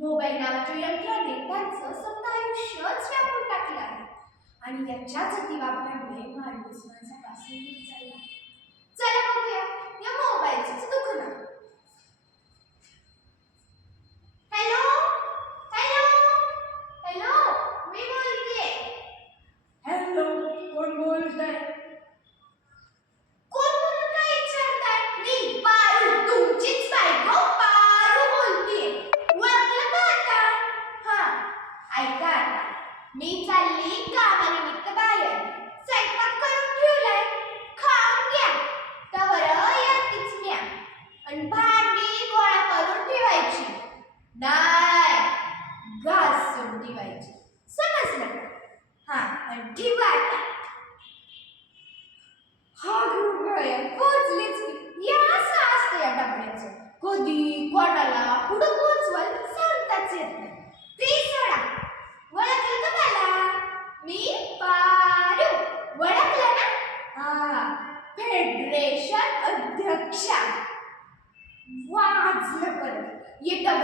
Mobile नावाच्या यंत्राने त्यांचं समजा आयुष्यच व्यापून टाकलं आहे आणि याच्याच अतिवापरामुळे माणूस माणसापासून दूर चालला. चला बघूया या मोबाईलचं दुखणं. हॅलो हॅलो हॅलो, मी बोलते. हॅलो, कोण बोलतंय? कोण म्हणून काय विचारताय? मी पारू, तुमचीच बायको पारू बोलतेय. ओळखलं का आता? हां, ऐका आता. मी चालली कामानिमित्त बाहेर. स्वयंपाक करून ठेवलाय, खाऊन घ्या. तवर येतीच न्या आणि भांडी गोळा करून ठेवायची नाही, घासून ठेवायची. समजलं का? हां, आणि ठेवा आता. हा गया पोचलीच की. या असं असतं या डबड्याचं. कधी कोणाला कुठं पोचवाल सांगताच येत नाही. ते सोडा, ओळखलं का मला? मी पारू, ओळखलं ना? हा, फेडरेशन अध्यक्षा. वाजलं परत. येतं